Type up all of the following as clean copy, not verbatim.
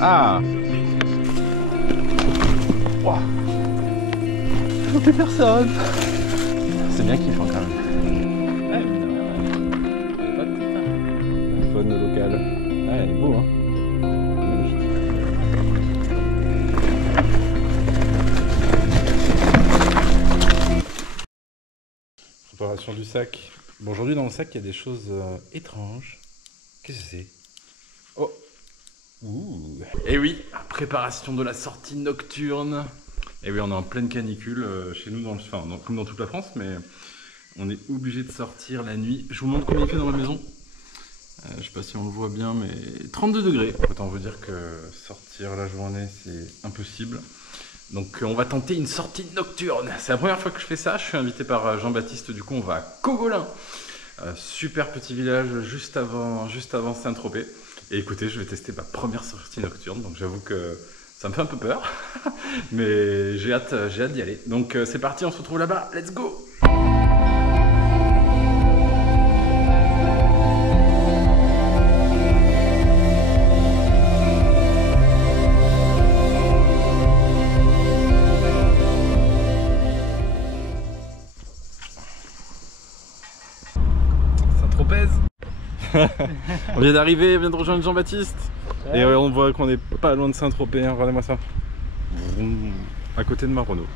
Ah. Wow. Je plus personne. C'est bien kiffant quand même. Ouais, mais de rien, elle est pas petite, hein. La faune locale. Ouais, elle est beau, hein. Préparation du sac. Bon, aujourd'hui dans le sac, il y a des choses étranges. Qu'est-ce que c'est? Oh. Ouh. Et oui, préparation de la sortie nocturne. Et oui, on est en pleine canicule chez nous, enfin, comme dans toute la France, mais on est obligé de sortir la nuit. Je vous montre combien il fait dans la maison. Je sais pas si on le voit bien, mais 32 degrés. Autant vous dire que sortir la journée, c'est impossible. Donc on va tenter une sortie nocturne. C'est la première fois que je fais ça. Je suis invité par Jean-Baptiste. Du coup, on va à Cogolin. Super petit village juste avant Saint-Tropez. Et écoutez, je vais tester ma première sortie nocturne. Donc j'avoue que ça me fait un peu peur. Mais j'ai hâte d'y aller. Donc c'est parti, on se retrouve là-bas. Let's go! On vient d'arriver, on vient de rejoindre Jean-Baptiste. Ouais. Et on voit qu'on est pas loin de Saint-Tropez, hein. Regardez-moi ça. À côté de ma Renault.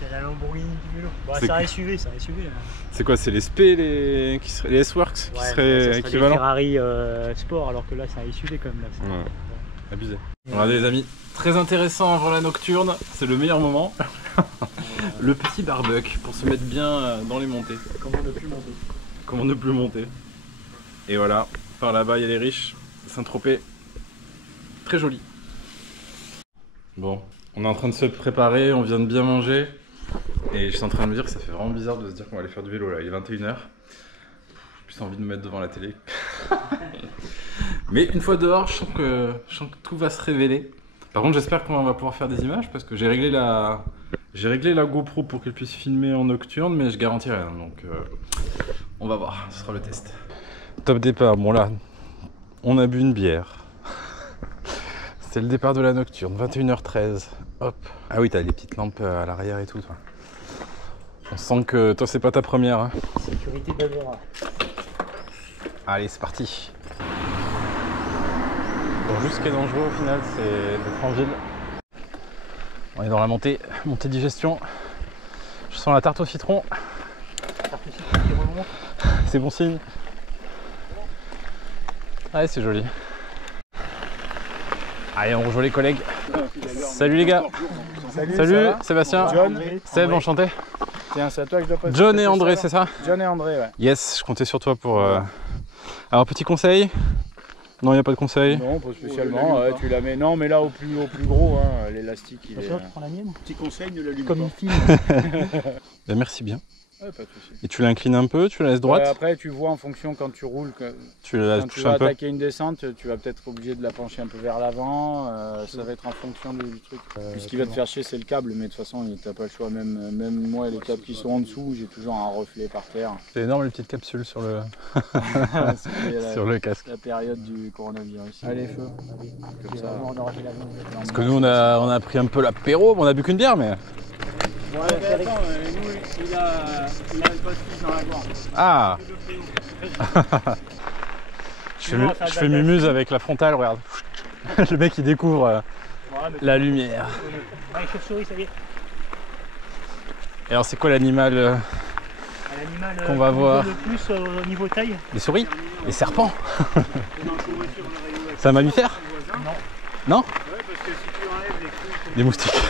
C'est la Lamborghini du vélo. Bon, c'est un SUV, c'est un SUV. C'est quoi? C'est les SP, les S-Works qui seraient équivalents? Les Ferrari Sport, alors que là c'est un SUV quand même. Là. Ouais. Abusé. Regardez les amis, très intéressant avant la nocturne, c'est le meilleur moment. Le petit barbecue pour se mettre bien dans les montées. Comment ne plus monter? Comment ne plus monter? Et voilà, par là-bas il y a les riches, Saint-Tropez, très joli. Bon, on est en train de se préparer, on vient de bien manger. Et je suis en train de me dire que ça fait vraiment bizarre de se dire qu'on va aller faire du vélo là, il est 21 h. J'ai plus envie de me mettre devant la télé. Mais une fois dehors, je sens que tout va se révéler. Par contre j'espère qu'on va pouvoir faire des images parce que j'ai réglé la GoPro pour qu'elle puisse filmer en nocturne, mais je garantis rien. Donc on va voir, ce sera le test. Top départ, bon là, on a bu une bière. C'est le départ de la nocturne, 21 h 13. Hop. Ah oui, t'as les petites lampes à l'arrière et tout, toi. On sent que toi, c'est pas ta première. Hein. Sécurité d'Avera. Allez, c'est parti. Bon, juste ce qui est dangereux au final, c'est d'être en ville. On est dans la montée digestion. Je sens la tarte au citron. Tarte au citron qui remonte. C'est bon signe. Ouais, c'est joli. Allez, on rejoint les collègues. Salut les gars. Salut Sébastien. John. Seb, enchanté. Tiens, c'est à toi que je dois passer. John et André, c'est ça? John et André, ouais. Yes, je comptais sur toi pour... Alors, petit conseil? Non, il n'y a pas de conseil? Non, pas spécialement. Tu la mets... Non, mais là, au plus gros, hein, l'élastique, il est... Tu prends la mienne? Petit conseil, ne l'allume comme pas. une fille. Ben, merci bien. Ouais, pas de souci. Et tu l'inclines un peu, tu la laisses droite? Après, tu vois en fonction quand tu roules, tu la quand tu touches vas un peu. attaquer une descente, tu vas peut-être obligé de la pencher un peu vers l'avant. Ça va être en fonction du truc. Puis ce qui va te faire chier, c'est le câble, mais de toute façon, tu n'as pas le choix. Même moi, les câbles qui sont en dessous, j'ai toujours un reflet par terre. C'est énorme les petites capsules sur le, sur le casque. La période du coronavirus. Allez, feu. Comme ça. Parce que nous, on a pris un peu l'apéro, on a bu qu'une bière, mais... Ouais, attends, nous, il a le pastis dans la gorge. Ah. Je fais mumuse avec la frontale, regarde. Le mec il découvre la lumière. Allez, chauve-souris, ça y est. Et alors c'est quoi l'animal qu'on va voir? Le plus au niveau taille? Les souris? Les serpents? C'est un mammifère? Non. Non? Ouais, parce que si tu enlèves les couilles... Des moustiques.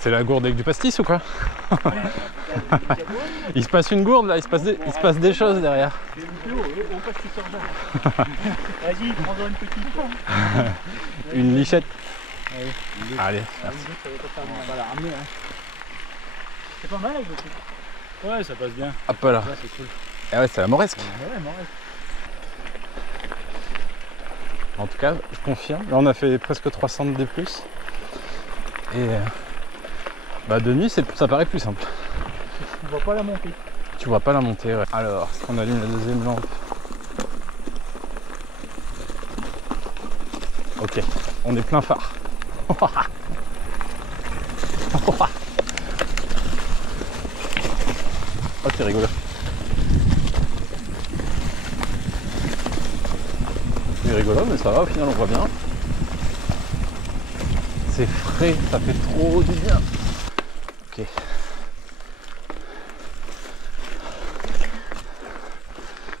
C'est la gourde avec du pastis ou quoi? Il se passe une gourde là, il se passe des choses derrière. Vas-y, prends-en une petite. Une lichette. Allez, merci. C'est pas mal avec le truc. Ouais, ça passe bien. Hop là. Ouais, c'est cool. Ah ouais, c'est la moresque. Ouais, moresque. En tout cas, je confirme. Là, on a fait presque 300 de D+. Et bah, de nuit, ça paraît plus simple. Tu vois pas la montée. Tu vois pas la montée, ouais. Alors, est-ce qu'on allume la deuxième lampe? Ok, on est plein phare. Oh, c'est rigolo. C'est rigolo, mais ça va, au final on voit bien. C'est frais, ça fait trop du bien. Ok.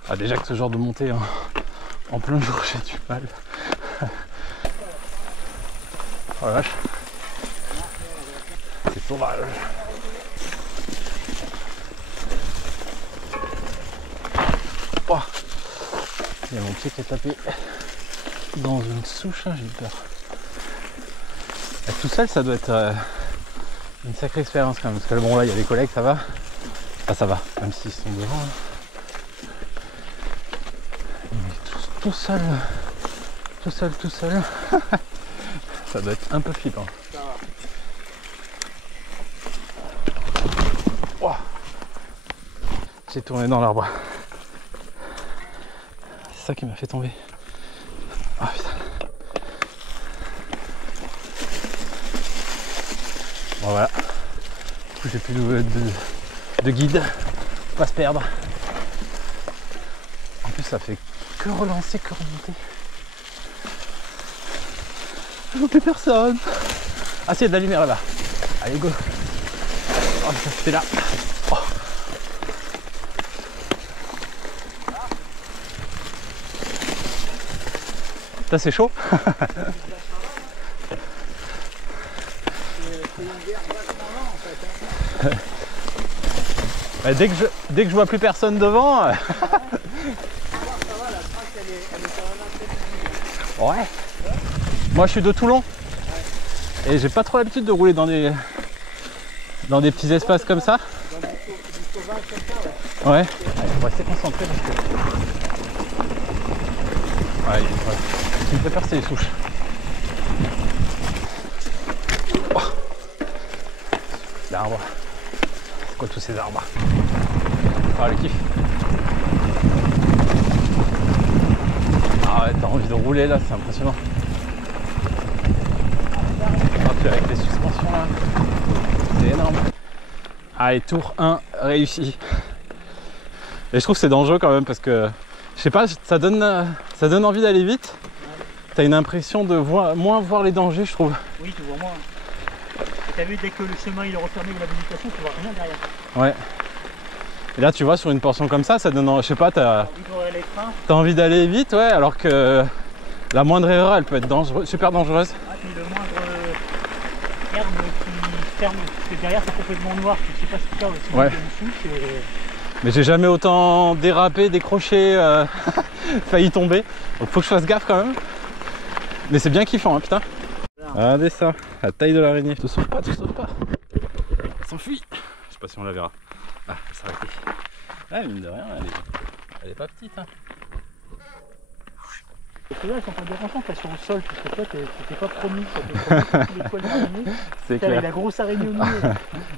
Ah, déjà que ce genre de montée en plein jour, j'ai du mal. Oh la vache. C'est sauvage. Oh. Il y a mon pied qui est tapé dans une souche, hein, j'ai eu peur. Tout seul, ça doit être une sacrée expérience quand même. Parce que bon, là, il y a des collègues, ça va. Ah, ça va, même s'ils sont devant. Hein. Mais tout seul. Ça doit être un peu flippant. Oh. J'ai tourné dans l'arbre. C'est ça qui m'a fait tomber. Ah putain. Bon voilà. Du coup j'ai plus de guide. Pas se perdre. En plus ça fait que relancer, que remonter. Je vois plus personne. Ah si, il y a de la lumière là-bas. Allez go. Oh ça c'était là. Oh. Ça c'est chaud. Dès que je vois plus personne devant. Ouais. Moi je suis de Toulon. Et j'ai pas trop l'habitude de rouler dans des petits espaces comme ça. Ouais. On va rester concentré parce que. Ouais, ce qui me fait peur c'est les souches. Oh. L'arbre. C'est quoi tous ces arbres? Ah le kiff. Ah ouais, t'as envie de rouler là, c'est impressionnant. Ah puis avec les suspensions là, c'est énorme. Allez, tour 1 réussi. Et je trouve que c'est dangereux quand même parce que, je sais pas, ça donne envie d'aller vite. T'as une impression de moins voir les dangers, je trouve. Oui, tu vois moins. Et t'as vu, dès que le chemin il est refermé ou la végétation, tu vois rien derrière. Ouais. Et là, tu vois, sur une portion comme ça donne, je sais pas, t'as envie d'aller vite, ouais, alors que la moindre erreur, elle peut être super dangereuse. Ah, puis le moindre herbe qui ferme, parce que derrière c'est complètement noir, tu sais pas ce qu'il y a aussi. Ouais. Une souche et... Mais j'ai jamais autant dérapé, décroché, failli tomber. Donc faut que je fasse gaffe quand même. Mais c'est bien kiffant, hein, putain. Regardez ça, la taille de l'araignée. Te sauve pas, Elle s'enfuit. Je sais pas si on la verra. Ah, elle s'est arrêtée. Ah, mine de rien, elle est pas petite. Hein. Et là, elles sont pas dérangeantes, elles sont au sol, parce que toi, t'es pas promis. Tous les poils d'araignée. C'est clair. Avec la grosse araignée au milieu.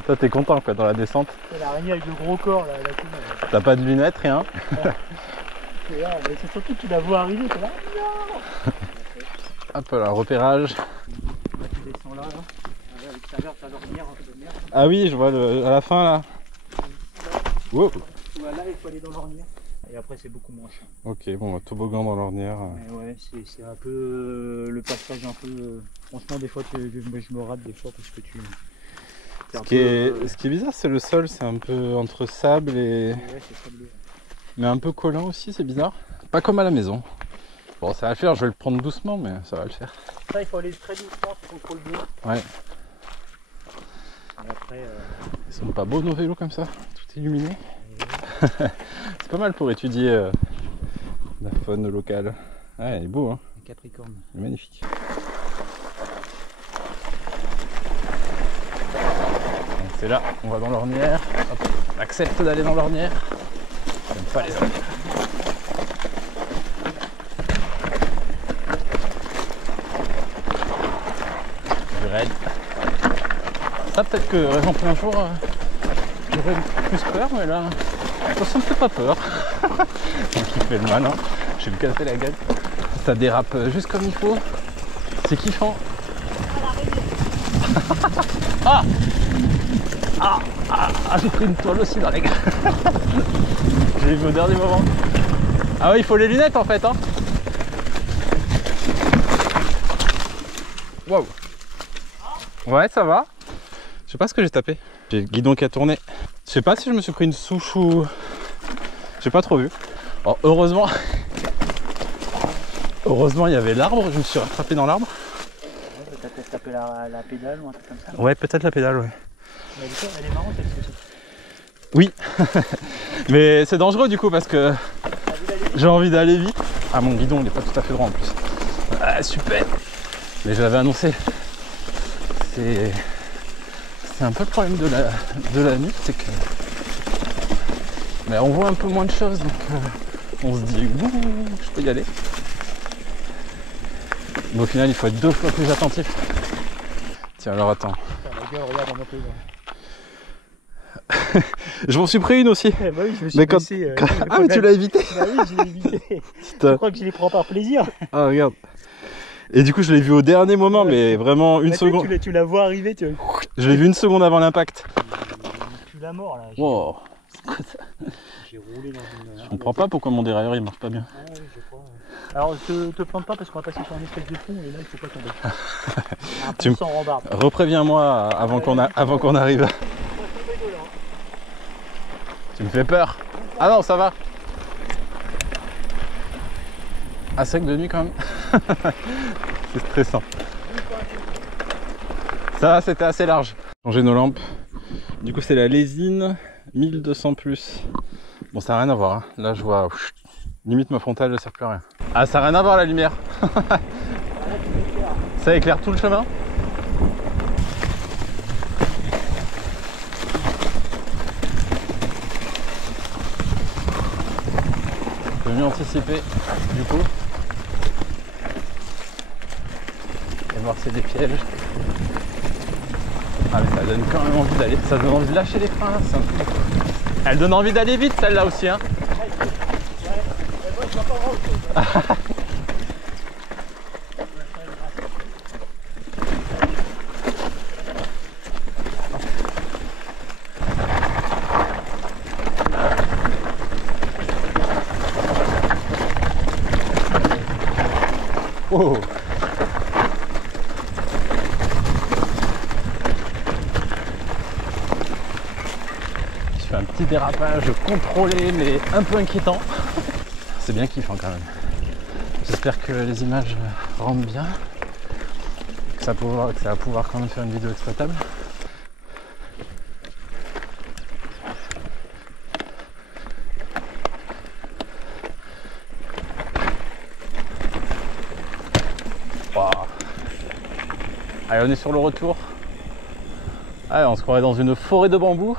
Toi, t'es content quoi dans la descente. L'araignée avec le gros corps là. T'as pas de lunettes, rien. Et là, mais c'est surtout que tu la vois arriver, t'es là. Non. Hop là, repérage. Là, tu descends là. Avec ta lorgnière, un peu de merde. Ah oui, je vois à la fin là. Wow. Voilà, il faut aller dans l'ornière. Et après, c'est beaucoup moins chiant. Ok, bon, toboggan dans l'ornière. Mais ouais, c'est un peu le passage un peu. Franchement, des fois, je me rate des fois parce que tu. Ce qui est bizarre, c'est le sol, c'est un peu entre sable et. Ouais, c'est sablé. Mais un peu collant aussi, c'est bizarre. Pas comme à la maison. Bon, ça va le faire, je vais le prendre doucement, mais ça va le faire. Ça, il faut aller très doucement, tu contrôles bien. Ouais. Et après. Ils sont pas beaux nos vélos comme ça, tout illuminé. C'est pas mal pour étudier la faune locale. Ouais, il est beau, hein. Capricorne. Il est magnifique. C'est là, on va dans l'ornière. Hop, on accepte d'aller dans l'ornière. J'aime pas les ornières. Du raid. Ça peut-être que en plein jour j'aurais plus peur, mais là ça me fait pas peur. Qui fait le malin, je vais me casser la gueule. Ça dérape juste comme il faut. C'est kiffant. Ah, j'ai pris une toile aussi dans les gars. J'ai vu au dernier moment. Ah oui, il faut les lunettes en fait, hein. Waouh. Ouais, ça va. Je sais pas ce que j'ai tapé. J'ai le guidon qui a tourné. Je sais pas si je me suis pris une souche ou... J'ai pas trop vu. Alors, heureusement, il y avait l'arbre. Je me suis rattrapé dans l'arbre. Ouais, peut-être taper la pédale ou un truc comme ça. Ouais, peut-être la pédale, ouais. Elle est marrante, elle aussi. Oui. Mais c'est dangereux du coup parce que j'ai envie d'aller vite. Ah, mon guidon il est pas tout à fait droit en plus. Ah, super. Mais je l'avais annoncé. C'est un peu le problème de la nuit, c'est que mais on voit un peu moins de choses, donc on se dit ouh, je peux y aller. Mais au final il faut être 2 fois plus attentif. Tiens alors attends. La gueule, regarde, on Je m'en suis pris une aussi. bah oui, je me suis blessé, Ah mais tu l'as évité. Bah oui, je l'ai évité. Je crois que je les prends par plaisir. Ah regarde. Et du coup je l'ai vu au dernier moment, mais vraiment une seconde. Tu la vois arriver, Je l'ai vu une seconde avant l'impact. Tu l'as mort là. Wow. J'ai roulé dans une... Je comprends pas pourquoi mon dérailleur il marche pas bien. Ah oui, je crois. Alors te plante pas parce qu'on va passer sur un espèce de pont et là il faut pas tomber. Un pont sans rambarde. Repréviens-moi avant qu'on arrive. Tu me fais peur. Ah non, ça va. Ah, c'est que de nuit quand même. C'est stressant. Ça va, c'était assez large. Changer nos lampes. Du coup, c'est la Lésine 1200 plus. Bon, ça n'a rien à voir. Hein. Là, je vois limite ma frontale ne sert plus à rien. Ah, ça n'a rien à voir la lumière. Ça éclaire tout le chemin. On peut mieux anticiper du coup. Et voir s'il y a des pièges. Ah mais ça donne quand même envie d'aller. Ça donne envie de lâcher les freins là, c'est un truc. Elle donne envie d'aller vite celle-là aussi hein. Oh. Je fais un petit dérapage contrôlé mais un peu inquiétant. C'est bien kiffant quand même. J'espère que les images rendent bien. Que ça va pouvoir quand même faire une vidéo exploitable. Wow. Allez, on est sur le retour. Allez, on se croirait dans une forêt de bambous.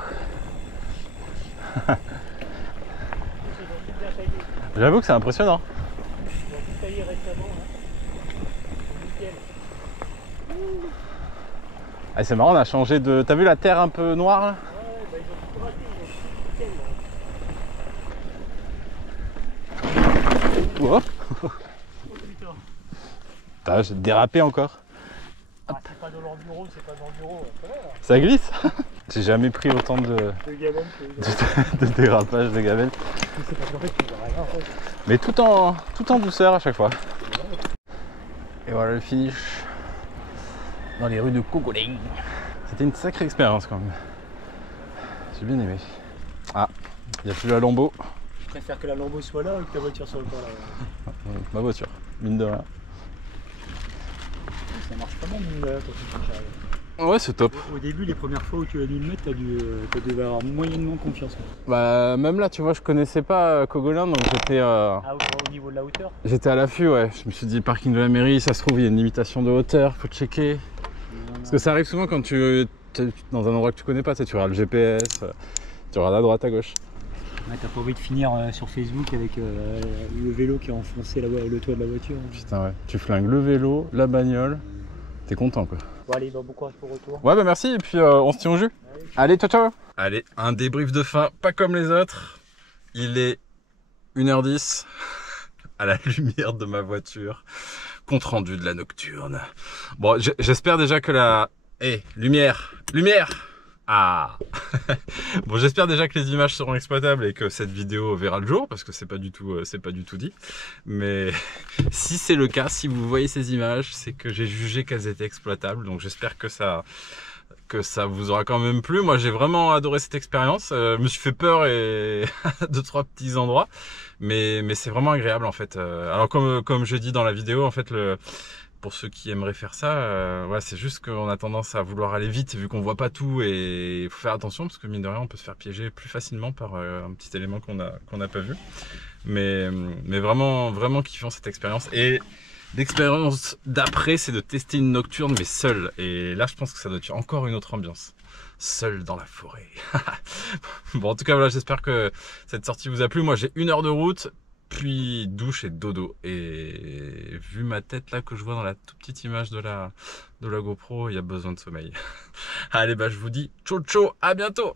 J'avoue que c'est impressionnant. Ah, c'est marrant, on a changé de... T'as vu la terre un peu noire là? Ouais, bah ils ont tout raté, Oh. Putain, j'ai dérapé encore. Ah, c'est pas de l'enduro, c'est pas de l'enduro. Ça glisse. J'ai jamais pris autant de dérapage de gamelle. Mais tout en douceur à chaque fois. Et voilà le finish dans les rues de Cogolin. C'était une sacrée expérience quand même. J'ai bien aimé. Ah, il n'y a plus la Lambo. Je préfère que la Lambo soit là ou que ta voiture soit encore là. Ma voiture, mine de rien. Ça marche pas mal mine de rien quand tu changes. Ouais, c'est top. Au début, les premières fois où tu as dû le mettre, t'as dû avoir moyennement confiance. Bah, même là, tu vois, je connaissais pas Cogolin, donc j'étais. Ah, au niveau de la hauteur? J'étais à l'affût, ouais. Je me suis dit, parking de la mairie, ça se trouve, il y a une limitation de hauteur, faut checker. Parce que ça arrive souvent quand tu es dans un endroit que tu connais pas, tu regardes le GPS, tu regardes à droite, à gauche. Ouais, t'as pas envie de finir sur Facebook avec le vélo qui a enfoncé le toit de la voiture. Putain, ouais. Tu flingues le vélo, la bagnole, t'es content quoi. Bon, allez, bah, bon courage pour le retour. Ouais, bah merci, et puis on se tient au jus. Allez, ciao, ciao. Allez, un débrief de fin, pas comme les autres. Il est 1h10 à la lumière de ma voiture. compte rendu de la nocturne. Bon, j'espère déjà que la... lumière! Ah. Bon, j'espère déjà que les images seront exploitables et que cette vidéo verra le jour, parce que c'est pas du tout dit. Mais si c'est le cas, si vous voyez ces images, c'est que j'ai jugé qu'elles étaient exploitables. Donc j'espère que ça vous aura quand même plu. Moi, j'ai vraiment adoré cette expérience. Je me suis fait peur et à 2-3 petits endroits, mais c'est vraiment agréable en fait. Alors comme je dis dans la vidéo, en fait, pour ceux qui aimeraient faire ça, ouais, c'est juste qu'on a tendance à vouloir aller vite vu qu'on voit pas tout, et il faut faire attention parce que mine de rien on peut se faire piéger plus facilement par un petit élément qu'on n'a pas vu. Mais vraiment kiffant cette expérience. Et l'expérience d'après, c'est de tester une nocturne mais seul. Et là je pense que ça doit être encore une autre ambiance. Seul dans la forêt. Bon, en tout cas voilà, j'espère que cette sortie vous a plu. Moi j'ai 1 heure de route, puis douche et dodo, et vu ma tête là que je vois dans la toute petite image de la GoPro, il y a besoin de sommeil. Allez, bah je vous dis ciao ciao, à bientôt.